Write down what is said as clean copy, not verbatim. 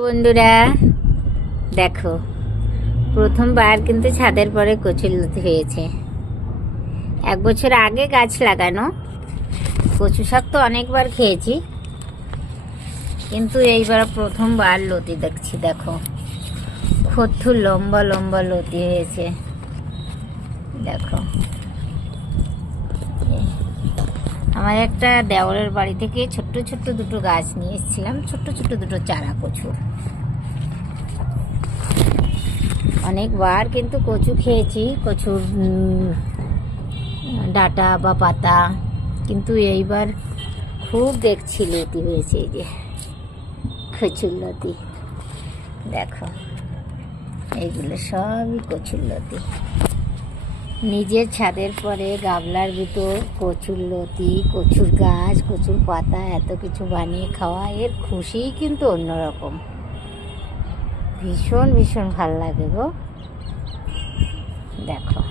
বন্ধুরা দেখো, প্রথমবার কিন্তু ছাদের পরে কচুরলতি হয়েছে। 1 বছর আগে গাছ লাগানো। কচু শাক তো অনেকবার খেয়েছি, কিন্তু এইবার প্রথমবার লতি দেখছি। দেখো, কত লম্বা লম্বা লতি হয়েছে। দেখো, আমার একটা দেওরের বাড়ি থেকে ছোট্ট ছোট্ট দুটো গাছ নিয়ে এসেছিলাম, ছোট্ট ছোট্ট দুটো চারা কচুর। অনেকবার কিন্তু কচু খেয়েছি, কচুর ডাঁটা বা পাতা, কিন্তু এইবার খুব দেখছি লতি হয়েছে। এই যে কচুর লতি, দেখো এইগুলো সবই কচুর লতি। নিজের ছাদের পরে গামলার ভিতর কচুর লতি, কচুর গাছ, কচুর পাতা এত কিছু বানিয়ে খাওয়া, এর খুশিই কিন্তু অন্যরকম। ভীষণ ভীষণ ভাল লাগে গো। দেখো,